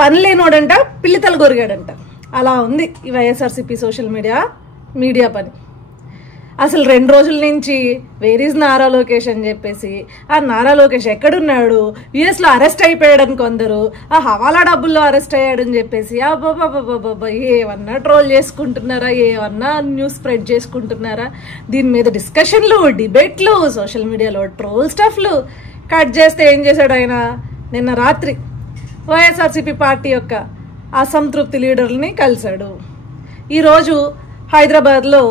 పని లేనోడంట పిల్లితలు గొరిగాడంట. అలా ఉంది ఈ వైఎస్ఆర్సీపీ సోషల్ మీడియా పని. అసలు 2 రోజుల నుంచి వేర్ ఈజ్ నారా లోకేష్ అని చెప్పేసి, ఆ నారా లోకేష్ ఎక్కడున్నాడు, యుఎస్లో అరెస్ట్ అయిపోయాడని కొందరు, ఆ హవాలా డబ్బుల్లో అరెస్ట్ అయ్యాడని చెప్పేసి అబ్బాబ్బాబ్బాబ్బా ఏమన్నా ట్రోల్ చేసుకుంటున్నారా, ఏమన్నా న్యూస్ స్ప్రెడ్ చేసుకుంటున్నారా. దీని మీద డిస్కషన్లు, డిబేట్లు, సోషల్ మీడియాలో ట్రోల్ స్టఫ్లు. కట్ చేస్తే ఏం చేశాడు ఆయన, నిన్న రాత్రి వైఎస్ఆర్సీపీ పార్టీ యొక్క అసంతృప్తి లీడర్లని కలిశాడు. ఈరోజు హైదరాబాద్లో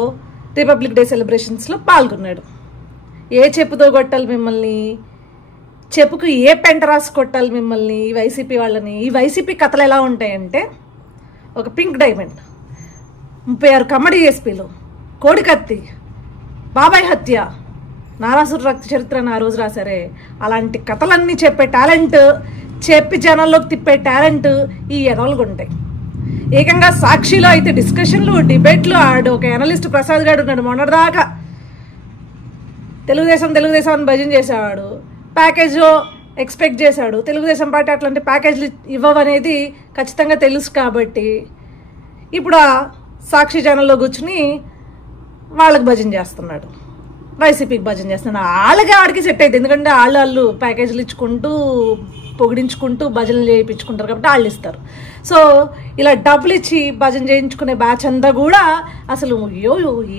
రిపబ్లిక్ డే సెలబ్రేషన్స్లో పాల్గొన్నాడు. ఏ చెప్పుతో కొట్టాలి మిమ్మల్ని, చెప్పుకు ఏ పెంట రాసి కొట్టాలి మిమ్మల్ని, ఈ వైసీపీ వాళ్ళని. ఈ వైసీపీ కథలు ఎలా ఉంటాయంటే, ఒక పింక్ డైమండ్, 36 కమ్మడి ఎస్పీలు, కోడికత్తి, బాబాయ్ హత్య, నారాసుర రక్త చరిత్రను ఆ రోజు రాశారే, అలాంటి కథలన్నీ చెప్పే టాలెంట్, చెప్పి జనాల్లోకి తిప్పే టాలెంట్ ఈ ఎదవలుగా ఉంటాయి. ఏకంగా సాక్షిలో అయితే డిస్కషన్లు, డిబేట్లు. ఆడు ఒక అనలిస్ట్ ప్రసాద్ గారు ఉన్నాడు, మొన్నటిదాకా తెలుగుదేశం అని భజన చేసేవాడు. ప్యాకేజ్ ఎక్స్పెక్ట్ చేశాడు. తెలుగుదేశం పార్టీ అట్లాంటి ప్యాకేజ్లు ఇవ్వవనేది ఖచ్చితంగా తెలుసు కాబట్టి ఇప్పుడు ఆ సాక్షి ఛానల్లో కూర్చుని వాళ్ళకి భజన చేస్తున్నాడు, వైసీపీకి భజన చేస్తున్నాడు. వాళ్ళకి ఆడికి సెట్ అవుతుంది, ఎందుకంటే వాళ్ళు ప్యాకేజీలు ఇచ్చుకుంటూ పొగిడించుకుంటూ భజనలు చేయించుకుంటారు కాబట్టి వాళ్ళు ఇస్తారు. సో ఇలా డబ్బులు ఇచ్చి భజన చేయించుకునే బ్యాచ్ అంతా కూడా అసలు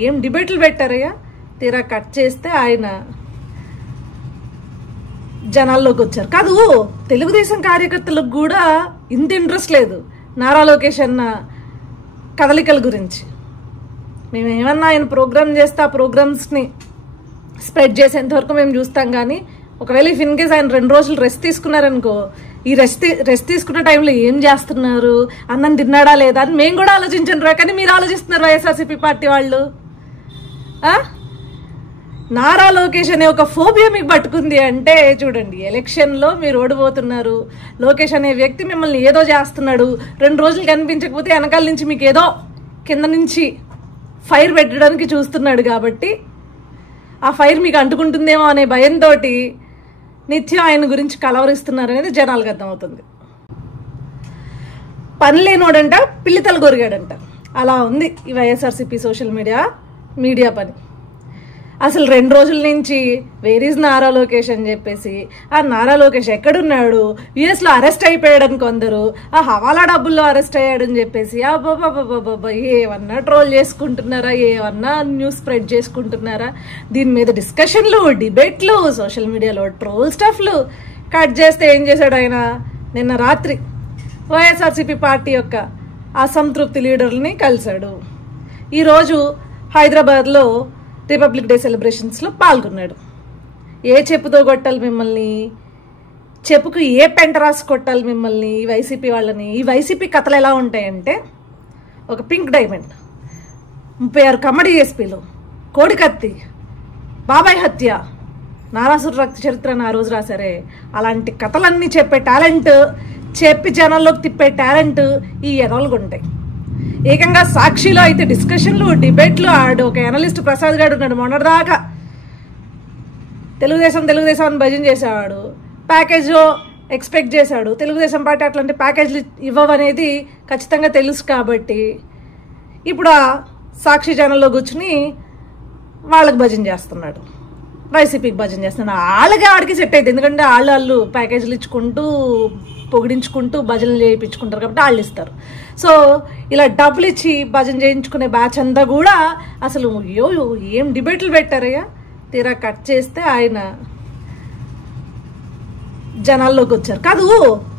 ఏం డిబేట్లు పెట్టారయ్యా. తీరా కట్ చేస్తే ఆయన జనాల్లోకి వచ్చారు. కాదు, తెలుగుదేశం కార్యకర్తలకు కూడా ఇంత ఇంట్రెస్ట్ లేదు నారా లోకేష్ అన్న కదలికల గురించి. మేమేమన్నా ఆయన ప్రోగ్రామ్ చేస్తే ఆ ప్రోగ్రామ్స్ని స్ప్రెడ్ చేసేంతవరకు మేము చూస్తాం. కానీ ఒకవేళ ఇఫ్ ఇన్ కేస్ ఆయన 2 రోజులు రెస్ట్ తీసుకున్నారనుకో, ఈ రెస్ట్ తీసుకున్న టైంలో ఏం చేస్తున్నారు, అన్నం తిన్నాడా లేదా అని మేము కూడా ఆలోచించండి. కానీ మీరు ఆలోచిస్తున్నారు వైఎస్ఆర్సీపీ పార్టీ వాళ్ళు. నారా లోకేష్ అనే ఒక ఫోబియా మీకు పట్టుకుంది అంటే చూడండి, ఎలక్షన్లో మీరు ఓడిపోతున్నారు, లోకేష్ అనే వ్యక్తి మిమ్మల్ని ఏదో చేస్తున్నాడు, 2 రోజులు కనిపించకపోతే వెనకాల నుంచి మీకు ఏదో కింద నుంచి ఫైర్ పెట్టడానికి చూస్తున్నాడు కాబట్టి ఆ ఫైర్ మీకు అంటుకుంటుందేమో అనే భయంతో నిత్యం ఆయన గురించి కలవరిస్తున్నారు అనేది జనాలకు అర్థమవుతుంది. పని లేనోడంట పిల్లితలు గొరిగాడంట. అలా ఉంది ఈ వైఎస్ఆర్సీపీ సోషల్ మీడియా పని. అసలు 2 రోజుల నుంచి వేర్ ఈజ్ నారా లోకేష్ అని చెప్పేసి, ఆ నారా లోకేష్ ఎక్కడున్నాడు, యుఎస్లో అరెస్ట్ అయిపోయాడని కొందరు, ఆ హవాలా డబ్బుల్లో అరెస్ట్ అయ్యాడని చెప్పేసి అబ్బాబ్బాబ్బాబ్బా ఏమన్నా ట్రోల్ చేసుకుంటున్నారా, ఏమన్నా న్యూస్ స్ప్రెడ్ చేసుకుంటున్నారా. దీని మీద డిస్కషన్లు, డిబేట్లు, సోషల్ మీడియాలో ట్రోల్ స్టఫ్లు. కట్ చేస్తే ఏం చేశాడు ఆయన, నిన్న రాత్రి వైఎస్ఆర్సీపీ పార్టీ యొక్క అసంతృప్తి లీడర్లని కలిశాడు. ఈరోజు హైదరాబాద్లో రిపబ్లిక్ డే సెలబ్రేషన్స్లో పాల్గొన్నాడు. ఏ చెప్పుతో కొట్టాలి మిమ్మల్ని, చెప్పుకు ఏ పెంట రాసి కొట్టాలి మిమ్మల్ని, ఈ వైసీపీ వాళ్ళని. ఈ వైసీపీ కథలు ఎలా ఉంటాయంటే, ఒక పింక్ డైమండ్, 36 కమ్మడి ఎస్పీలు, కోడికత్తి, బాబాయ్ హత్య, నారాసుర రక్త చరిత్రను ఆ రోజు రాశారే, అలాంటి కథలన్నీ చెప్పే టాలెంట్, చెప్పి జనాల్లోకి తిప్పే టాలెంట్ ఈ ఎదవలుగా ఉంటాయి. ఏకంగా సాక్షిలో అయితే డిస్కషన్లు, డిబేట్లు. ఆడు ఒక అనలిస్ట్ ప్రసాద్ గారు ఉన్నాడు, మొన్నటిదాకా తెలుగుదేశం అని భజన చేసేవాడు. ప్యాకేజ్ ఎక్స్పెక్ట్ చేశాడు. తెలుగుదేశం పార్టీ అట్లాంటి ప్యాకేజ్లు ఇవ్వవనేది ఖచ్చితంగా తెలుసు కాబట్టి ఇప్పుడు ఆ సాక్షి ఛానల్లో కూర్చుని వాళ్ళకి భజన చేస్తున్నాడు, వైసీపీకి భజన చేస్తున్నాడు. వాళ్ళకి ఆడికి సెట్ అవుతుంది, ఎందుకంటే వాళ్ళు ప్యాకేజీలు ఇచ్చుకుంటూ పొగిడించుకుంటూ భజనలు చేయించుకుంటారు కాబట్టి వాళ్ళు ఇస్తారు. సో ఇలా డబ్బులు ఇచ్చి భజన చేయించుకునే బ్యాచ్ అంతా కూడా అసలు ఏం డిబేట్లు పెట్టారయ్యా. తీరా కట్ చేస్తే ఆయన జనాల్లోకి వచ్చారు. కాదు,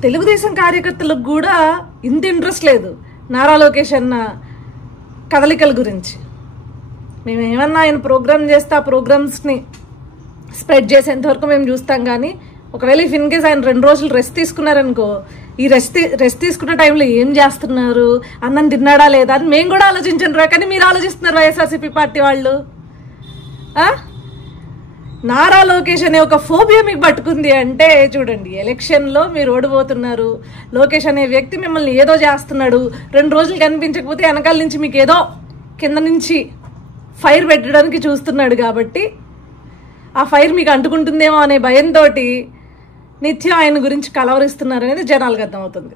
తెలుగుదేశం కార్యకర్తలకు కూడా ఇంత ఇంట్రెస్ట్ లేదు నారా లోకేష్ అన్న కదలికల గురించి. మేమేమన్నా ఆయన ప్రోగ్రామ్ చేస్తే ఆ ప్రోగ్రామ్స్ని స్ప్రెడ్ చేసేంతవరకు మేము చూస్తాం. కానీ ఒకవేళ ఇఫ్ ఇన్ కేస్ ఆయన 2 రోజులు రెస్ట్ తీసుకున్నారనుకో, ఈ రెస్ట్ తీసుకున్న టైంలో ఏం చేస్తున్నారు, అన్నం తిన్నాడా లేదా అని మేము కూడా ఆలోచించండి. కానీ మీరు ఆలోచిస్తున్నారు వైఎస్ఆర్సీపీ పార్టీ వాళ్ళు. నారా లోకేష్ అనే ఒక ఫోబియా మీకు పట్టుకుంది అంటే చూడండి, ఎలక్షన్లో మీరు ఓడిపోతున్నారు, లోకేష్ అనే వ్యక్తి మిమ్మల్ని ఏదో చేస్తున్నాడు, 2 రోజులు కనిపించకపోతే వెనకాల నుంచి మీకు ఏదో కింద నుంచి ఫైర్ పెట్టడానికి చూస్తున్నాడు కాబట్టి ఆ ఫైర్ మీకు అంటుకుంటుందేమో అనే భయంతో నిత్యం ఆయన గురించి కలవరిస్తున్నారు అనేది జనాలకు అర్థమవుతుంది.